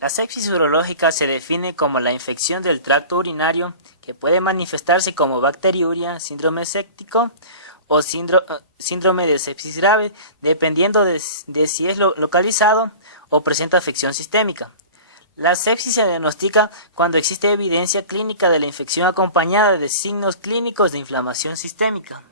La sepsis urológica se define como la infección del tracto urinario que puede manifestarse como bacteriuria, síndrome séptico o síndrome de sepsis grave, dependiendo de si es localizado o presenta afección sistémica. La sepsis se diagnostica cuando existe evidencia clínica de la infección acompañada de signos clínicos de inflamación sistémica.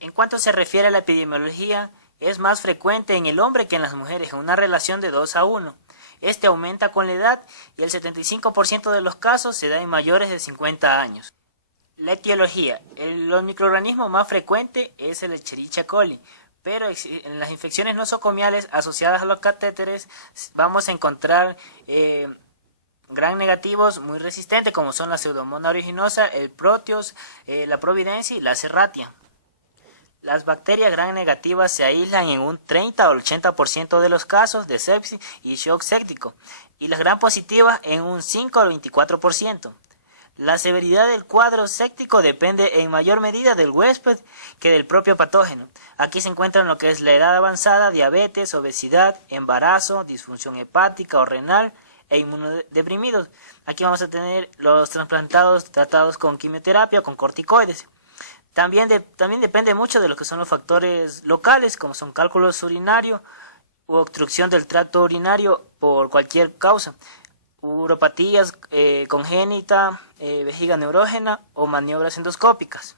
En cuanto se refiere a la epidemiología, es más frecuente en el hombre que en las mujeres, en una relación de 2:1. Este aumenta con la edad y el 75% de los casos se da en mayores de 50 años. La etiología. Los microorganismos más frecuentes es el Escherichia coli, pero en las infecciones nosocomiales asociadas a los catéteres vamos a encontrar gram negativos muy resistentes, como son la Pseudomonas aeruginosa, el Proteus, la Providencia y la Serratia. Las bacterias gram negativas se aíslan en un 30 o 80% de los casos de sepsis y shock séptico, y las gram positivas en un 5 al 24%. La severidad del cuadro séptico depende en mayor medida del huésped que del propio patógeno. Aquí se encuentran lo que es la edad avanzada, diabetes, obesidad, embarazo, disfunción hepática o renal e inmunodeprimidos. Aquí vamos a tener los trasplantados tratados con quimioterapia o con corticoides. También depende mucho de lo que son los factores locales, como son cálculos urinarios u obstrucción del tracto urinario por cualquier causa, uropatías congénita, vejiga neurógena o maniobras endoscópicas.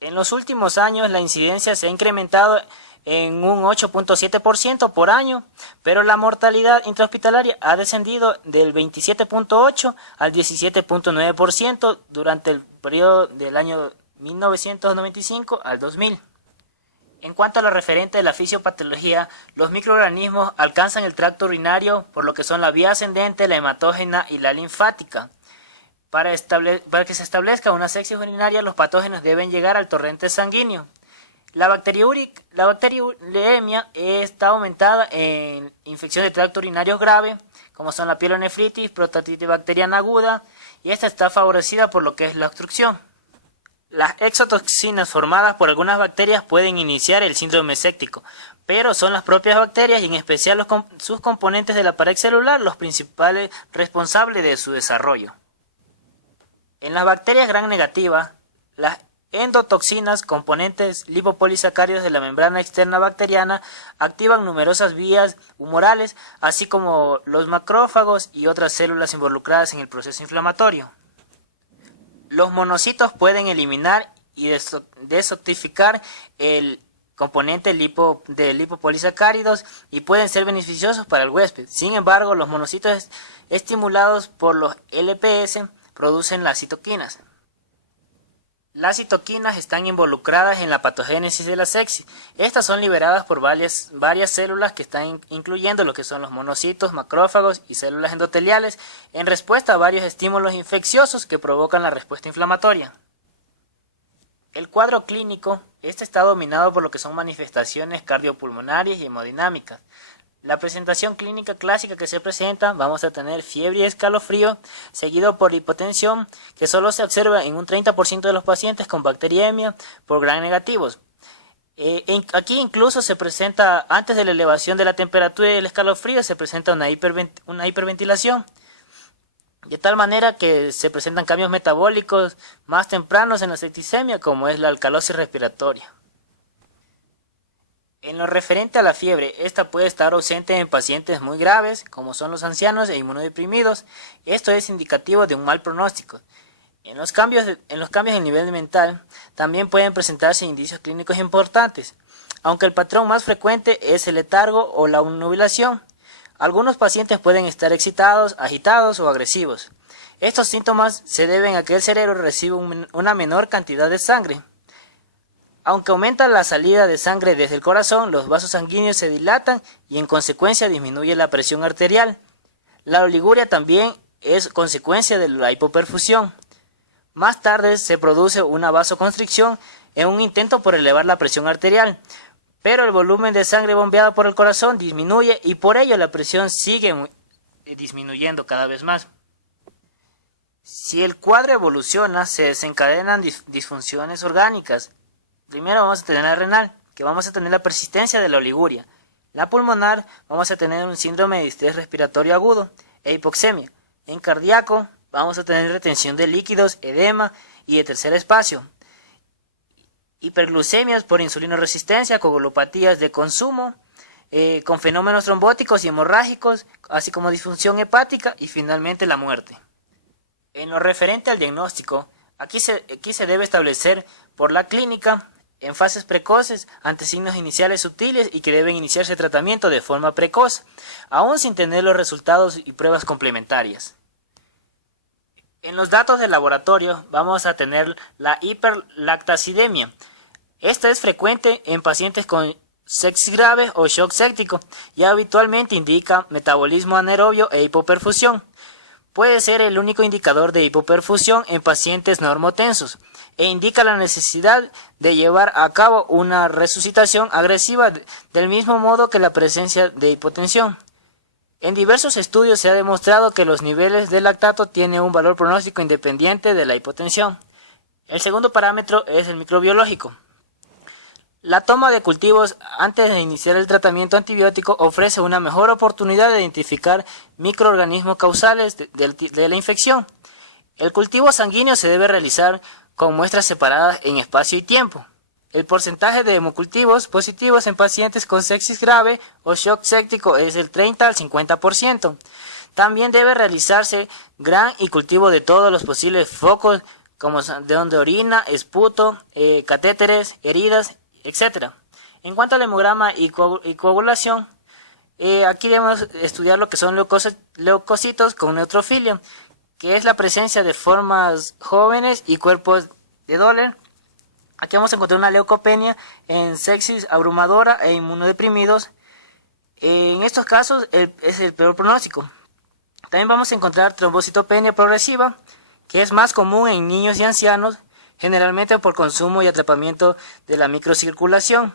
En los últimos años la incidencia se ha incrementado en un 8.7% por año, pero la mortalidad intrahospitalaria ha descendido del 27.8 al 17.9% durante el periodo del año 1995 al 2000. En cuanto a lo referente a la fisiopatología, los microorganismos alcanzan el tracto urinario por lo que son la vía ascendente, la hematógena y la linfática. Para que se establezca una sepsis urinaria, los patógenos deben llegar al torrente sanguíneo. La bacteriemia está aumentada en infección de tracto urinario grave, como son la pielonefritis, proctitis bacteriana aguda, y esta está favorecida por lo que es la obstrucción. Las exotoxinas formadas por algunas bacterias pueden iniciar el síndrome séptico, pero son las propias bacterias y en especial sus componentes de la pared celular los principales responsables de su desarrollo. En las bacterias gram negativas, las endotoxinas, componentes lipopolisacáridos de la membrana externa bacteriana, activan numerosas vías humorales, así como los macrófagos y otras células involucradas en el proceso inflamatorio. Los monocitos pueden eliminar y desoxificar el componente de lipopolisacáridos y pueden ser beneficiosos para el huésped. Sin embargo, los monocitos estimulados por los LPS producen las citoquinas. Las citoquinas están involucradas en la patogénesis de la sepsis. Estas son liberadas por varias células que están incluyendo lo que son los monocitos, macrófagos y células endoteliales en respuesta a varios estímulos infecciosos que provocan la respuesta inflamatoria. El cuadro clínico está dominado por lo que son manifestaciones cardiopulmonarias y hemodinámicas. La presentación clínica clásica que se presenta, vamos a tener fiebre y escalofrío, seguido por hipotensión, que solo se observa en un 30% de los pacientes con bacteriemia por gram negativos. Aquí incluso se presenta, antes de la elevación de la temperatura y el escalofrío, se presenta una hiperventilación, de tal manera que se presentan cambios metabólicos más tempranos en la septicemia, como es la alcalosis respiratoria. En lo referente a la fiebre, esta puede estar ausente en pacientes muy graves, como son los ancianos e inmunodeprimidos. Esto es indicativo de un mal pronóstico. En los cambios del nivel mental, también pueden presentarse indicios clínicos importantes, aunque el patrón más frecuente es el letargo o la obnubilación. Algunos pacientes pueden estar excitados, agitados o agresivos. Estos síntomas se deben a que el cerebro recibe una menor cantidad de sangre. Aunque aumenta la salida de sangre desde el corazón, los vasos sanguíneos se dilatan y en consecuencia disminuye la presión arterial. La oliguria también es consecuencia de la hipoperfusión. Más tarde se produce una vasoconstricción en un intento por elevar la presión arterial, pero el volumen de sangre bombeada por el corazón disminuye y por ello la presión sigue disminuyendo cada vez más. Si el cuadro evoluciona, se desencadenan disfunciones orgánicas. Primero vamos a tener la renal, que vamos a tener la persistencia de la oliguria. la pulmonar vamos a tener un síndrome de distrés respiratorio agudo e hipoxemia. En cardíaco vamos a tener retención de líquidos, edema y de tercer espacio. Hiperglucemias por insulinoresistencia, coagulopatías de consumo, con fenómenos trombóticos y hemorrágicos, así como disfunción hepática y finalmente la muerte. En lo referente al diagnóstico, aquí se debe establecer por la clínica en fases precoces ante signos iniciales sutiles y que deben iniciarse tratamiento de forma precoz, aún sin tener los resultados y pruebas complementarias. En los datos del laboratorio vamos a tener la hiperlactacidemia. Esta es frecuente en pacientes con sepsis grave o shock séptico y habitualmente indica metabolismo anaerobio e hipoperfusión. Puede ser el único indicador de hipoperfusión en pacientes normotensos e indica la necesidad de llevar a cabo una resucitación agresiva del mismo modo que la presencia de hipotensión. En diversos estudios se ha demostrado que los niveles de lactato tienen un valor pronóstico independiente de la hipotensión. El segundo parámetro es el microbiológico. La toma de cultivos antes de iniciar el tratamiento antibiótico ofrece una mejor oportunidad de identificar microorganismos causales de la infección. El cultivo sanguíneo se debe realizar con muestras separadas en espacio y tiempo. El porcentaje de hemocultivos positivos en pacientes con sepsis grave o shock séptico es del 30 al 50%. También debe realizarse gran y cultivo de todos los posibles focos como de donde orina, esputo, catéteres, heridas, etc. En cuanto al hemograma y coagulación, aquí debemos estudiar lo que son leucocitos con neutrofilia, que es la presencia de formas jóvenes y cuerpos de Doller. Aquí vamos a encontrar una leucopenia en sepsis abrumadora e inmunodeprimidos. En estos casos es el peor pronóstico. También vamos a encontrar trombocitopenia progresiva, que es más común en niños y ancianos, generalmente por consumo y atrapamiento de la microcirculación.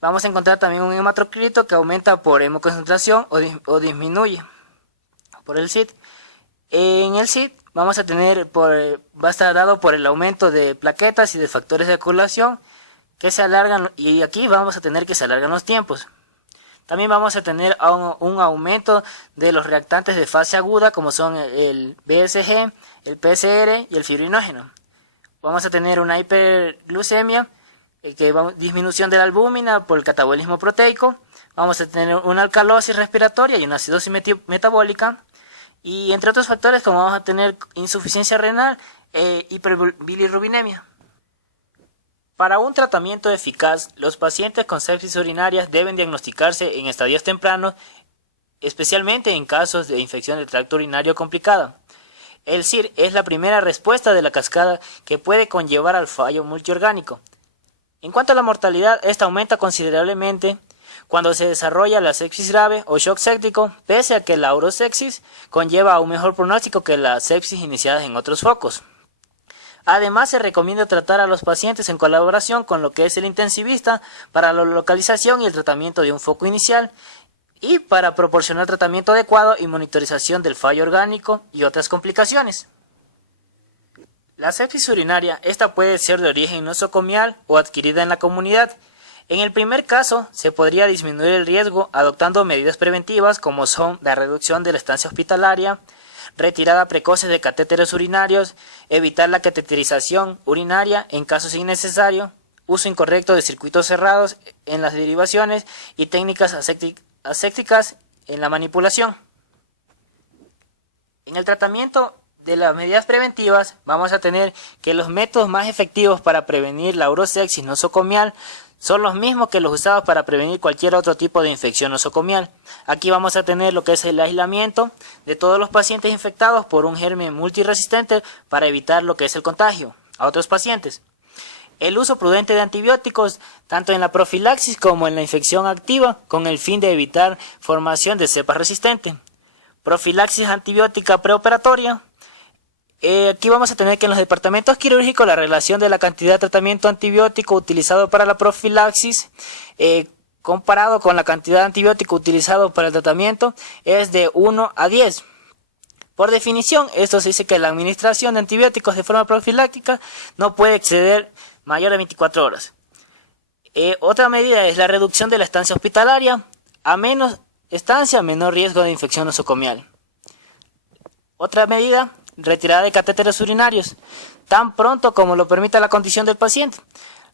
Vamos a encontrar también un hematocrito que aumenta por hemoconcentración o disminuye por el SID. En el SID vamos a tener va a estar dado por el aumento de plaquetas y de factores de coagulación que se alargan, y aquí vamos a tener que se alargan los tiempos. También vamos a tener un aumento de los reactantes de fase aguda como son el BSG, el PCR y el fibrinógeno. Vamos a tener una hiperglucemia, disminución de la albúmina por el catabolismo proteico. Vamos a tener una alcalosis respiratoria y una acidosis metabólica. Y entre otros factores como vamos a tener insuficiencia renal e hiperbilirrubinemia. Para un tratamiento eficaz, los pacientes con sepsis urinarias deben diagnosticarse en estadios tempranos, especialmente en casos de infección del tracto urinario complicada. El SIR es la primera respuesta de la cascada que puede conllevar al fallo multiorgánico. En cuanto a la mortalidad, esta aumenta considerablemente cuando se desarrolla la sepsis grave o shock séptico, pese a que la urosepsis conlleva a un mejor pronóstico que las sepsis iniciadas en otros focos. Además, se recomienda tratar a los pacientes en colaboración con lo que es el intensivista para la localización y el tratamiento de un foco inicial, y para proporcionar tratamiento adecuado y monitorización del fallo orgánico y otras complicaciones. La sepsis urinaria, esta puede ser de origen nosocomial o adquirida en la comunidad. En el primer caso, se podría disminuir el riesgo adoptando medidas preventivas como son la reducción de la estancia hospitalaria, retirada precoz de catéteres urinarios, evitar la cateterización urinaria en casos innecesarios, uso incorrecto de circuitos cerrados en las derivaciones y técnicas asépticas en la manipulación. En el tratamiento de las medidas preventivas vamos a tener que los métodos más efectivos para prevenir la urosepsis nosocomial son los mismos que los usados para prevenir cualquier otro tipo de infección nosocomial. Aquí vamos a tener lo que es el aislamiento de todos los pacientes infectados por un germen multiresistente para evitar lo que es el contagio a otros pacientes. El uso prudente de antibióticos, tanto en la profilaxis como en la infección activa, con el fin de evitar formación de cepas resistentes. Profilaxis antibiótica preoperatoria. Aquí vamos a tener que en los departamentos quirúrgicos la relación de la cantidad de tratamiento antibiótico utilizado para la profilaxis comparado con la cantidad de antibiótico utilizado para el tratamiento es de 1 a 10. Por definición, esto se dice que la administración de antibióticos de forma profiláctica no puede exceder mayor de 24 horas. Otra medida es la reducción de la estancia hospitalaria. a menos estancia, menor riesgo de infección nosocomial. Otra medida, retirada de catéteres urinarios, tan pronto como lo permita la condición del paciente.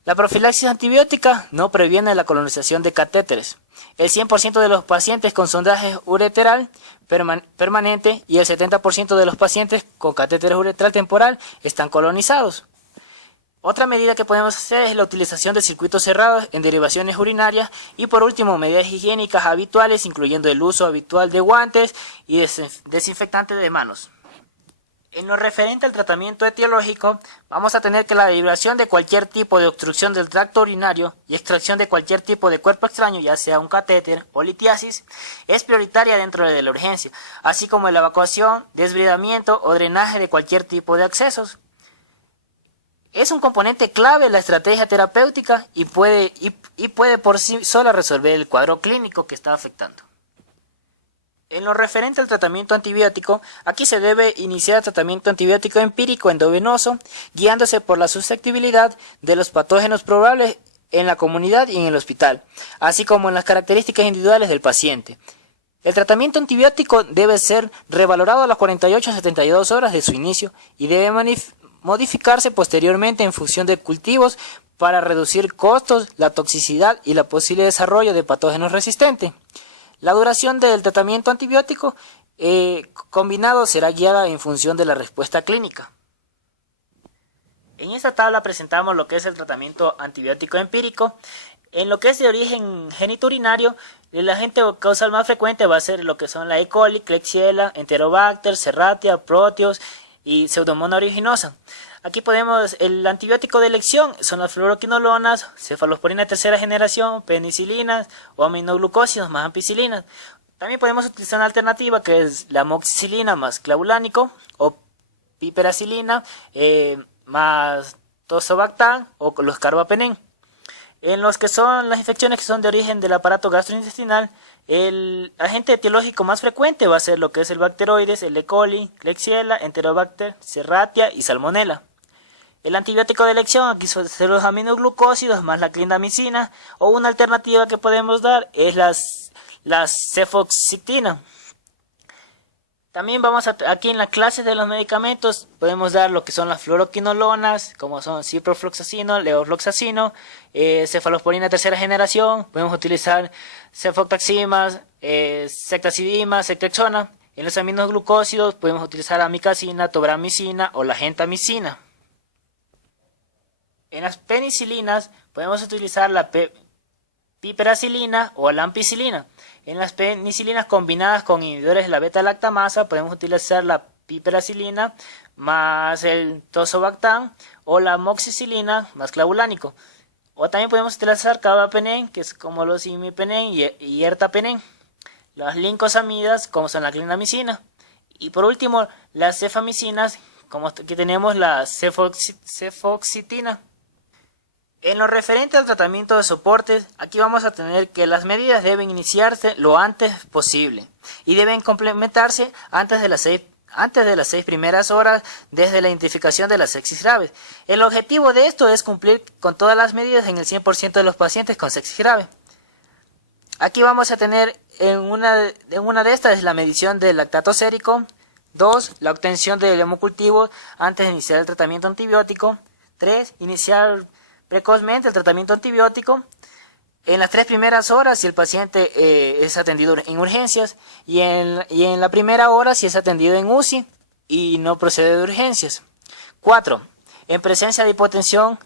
La profilaxis antibiótica no previene la colonización de catéteres. El 100% de los pacientes con sondaje ureteral permanente y el 70% de los pacientes con catéter uretral temporal están colonizados. Otra medida que podemos hacer es la utilización de circuitos cerrados en derivaciones urinarias y por último medidas higiénicas habituales incluyendo el uso habitual de guantes y desinfectante de manos. En lo referente al tratamiento etiológico, vamos a tener que la derivación de cualquier tipo de obstrucción del tracto urinario y extracción de cualquier tipo de cuerpo extraño, ya sea un catéter o litiasis, es prioritaria dentro de la urgencia, así como la evacuación, desbridamiento o drenaje de cualquier tipo de accesos. Es un componente clave en la estrategia terapéutica y puede por sí sola resolver el cuadro clínico que está afectando. En lo referente al tratamiento antibiótico, aquí se debe iniciar tratamiento antibiótico empírico endovenoso, guiándose por la susceptibilidad de los patógenos probables en la comunidad y en el hospital, así como en las características individuales del paciente. El tratamiento antibiótico debe ser revalorado a las 48 a 72 horas de su inicio y debe modificarse posteriormente en función de cultivos para reducir costos, la toxicidad y la posible desarrollo de patógenos resistentes. La duración del tratamiento antibiótico combinado será guiada en función de la respuesta clínica. En esta tabla presentamos lo que es el tratamiento antibiótico empírico. En lo que es de origen genitourinario, el agente causal más frecuente va a ser lo que son la E. coli, Klebsiella, Enterobacter, Serratia, Proteus y Pseudomonas aeruginosa. Aquí podemos, el antibiótico de elección son las fluoroquinolonas, cefalosporina de tercera generación, penicilinas o aminoglucósidos más ampicilinas. También podemos utilizar una alternativa que es la amoxicilina más clavulánico o piperacilina más tozobactam o los carbapenem. En los que son las infecciones que son de origen del aparato gastrointestinal, el agente etiológico más frecuente va a ser lo que es el bacteroides, el E. coli, Klebsiella, Enterobacter, Serratia y Salmonella. El antibiótico de elección aquí son los aminoglucósidos más la clindamicina, o una alternativa que podemos dar es la cefoxitina. También aquí en la clase de los medicamentos podemos dar lo que son las fluoroquinolonas, como son ciprofloxacino, levofloxacino, cefalosporina tercera generación. Podemos utilizar cefotaximas, ceftazidima, ceftriaxona. En los aminoglucósidos podemos utilizar amicacina, tobramicina o la gentamicina. En las penicilinas podemos utilizar la piperacilina o la ampicilina. En las penicilinas combinadas con inhibidores de la beta-lactamasa podemos utilizar la piperacilina más el tozobactam o la amoxicilina más clavulánico. O también podemos utilizar carbapenem, que es como los imipenem y ertapenem. Las lincosamidas, como son la clindamicina. Y por último, las cefamicinas, como aquí tenemos la cefoxitina. En lo referente al tratamiento de soportes, aquí vamos a tener que las medidas deben iniciarse lo antes posible y deben complementarse antes de las 6 primeras horas desde la identificación de la sepsis grave. El objetivo de esto es cumplir con todas las medidas en el 100% de los pacientes con sepsis grave. Aquí vamos a tener en una de estas es la medición del lactato sérico. 2. La obtención del hemocultivo antes de iniciar el tratamiento antibiótico. 3. Iniciar precozmente el tratamiento antibiótico en las 3 primeras horas si el paciente es atendido en urgencias y en la primera hora si es atendido en UCI y no procede de urgencias. 4. En presencia de hipotensión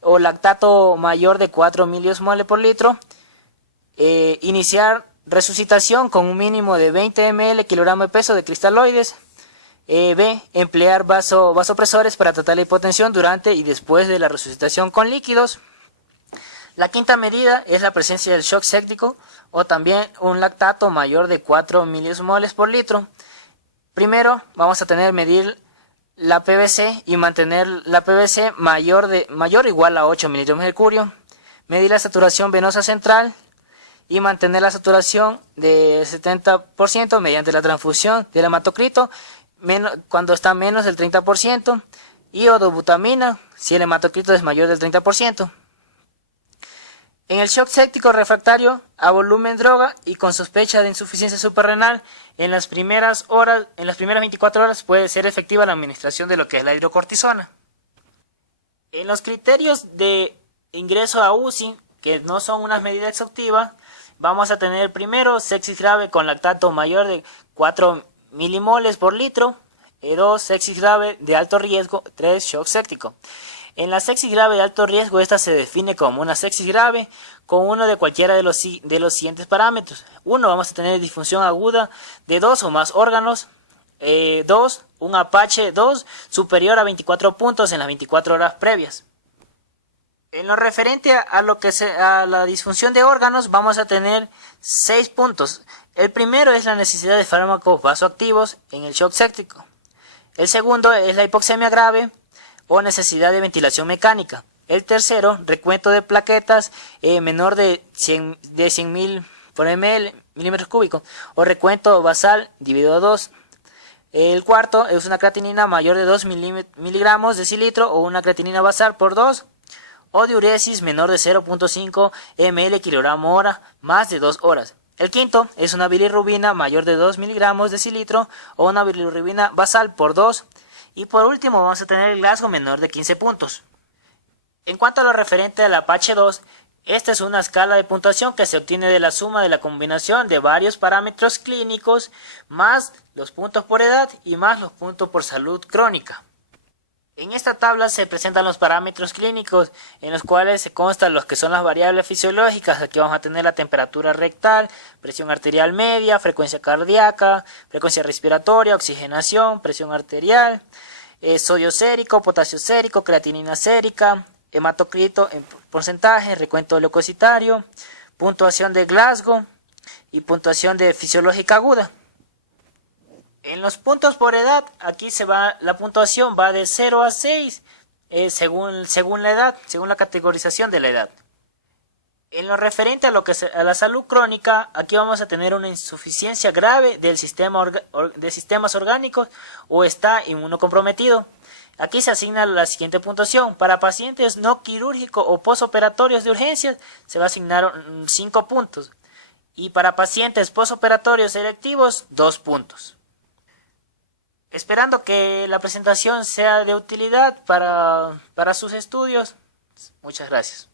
o lactato mayor de 4 miliosmoles por litro, iniciar resucitación con un mínimo de 20 ml kilogramo de peso de cristaloides. B. Emplear vasopresores para tratar la hipotensión durante y después de la resucitación con líquidos. La quinta medida es la presencia del shock séptico o también un lactato mayor de 4 miliosmoles por litro. Primero vamos a medir la PVC y mantener la PVC mayor o igual a 8 mililitros de mercurio. Medir la saturación venosa central y mantener la saturación de 70% mediante la transfusión del hematocrito cuando está menos del 30%, y iodobutamina si el hematocrito es mayor del 30%. En el shock séptico refractario a volumen droga y con sospecha de insuficiencia suprarrenal, en las primeras 24 horas puede ser efectiva la administración de lo que es la hidrocortisona. En los criterios de ingreso a UCI, que no son unas medidas exhaustivas, vamos a tener primero sepsis grave con lactato mayor de 4 milimoles por litro, 2 sepsis grave de alto riesgo, 3 shock séptico. En la sepsis grave de alto riesgo, esta se define como una sepsis grave con uno de cualquiera de los siguientes parámetros. 1. Vamos a tener disfunción aguda de 2 o más órganos. 2. Un Apache 2 superior a 24 puntos en las 24 horas previas. En lo referente a la disfunción de órganos, vamos a tener 6 puntos. El primero es la necesidad de fármacos vasoactivos en el shock séptico. El segundo es la hipoxemia grave o necesidad de ventilación mecánica. El tercero, recuento de plaquetas menor de 100.000 por milímetros cúbicos o recuento basal dividido a 2. El cuarto es una creatinina mayor de 2 miligramos decilitro o una creatinina basal por 2 o diuresis menor de 0.5 ml kilogramo hora más de 2 horas. El quinto es una bilirrubina mayor de 2 miligramos decilitro o una bilirrubina basal por 2. Y por último vamos a tener el Glasgow menor de 15 puntos. En cuanto a lo referente al Apache 2, esta es una escala de puntuación que se obtiene de la suma de la combinación de varios parámetros clínicos más los puntos por edad y más los puntos por salud crónica. En esta tabla se presentan los parámetros clínicos en los cuales se constan los que son las variables fisiológicas. Aquí vamos a tener la temperatura rectal, presión arterial media, frecuencia cardíaca, frecuencia respiratoria, oxigenación, presión arterial, sodio sérico, potasio sérico, creatinina sérica, hematocrito en porcentaje, recuento leucocitario, puntuación de Glasgow y puntuación de fisiológica aguda. En los puntos por edad, aquí la puntuación va de 0 a 6 según la edad, según la categorización de la edad. En lo referente a la salud crónica, aquí vamos a tener una insuficiencia grave de sistemas orgánicos o está inmunocomprometido. Aquí se asigna la siguiente puntuación. Para pacientes no quirúrgicos o postoperatorios de urgencias se va a asignar 5 puntos. Y para pacientes postoperatorios selectivos, 2 puntos. Esperando que la presentación sea de utilidad para sus estudios. Muchas gracias.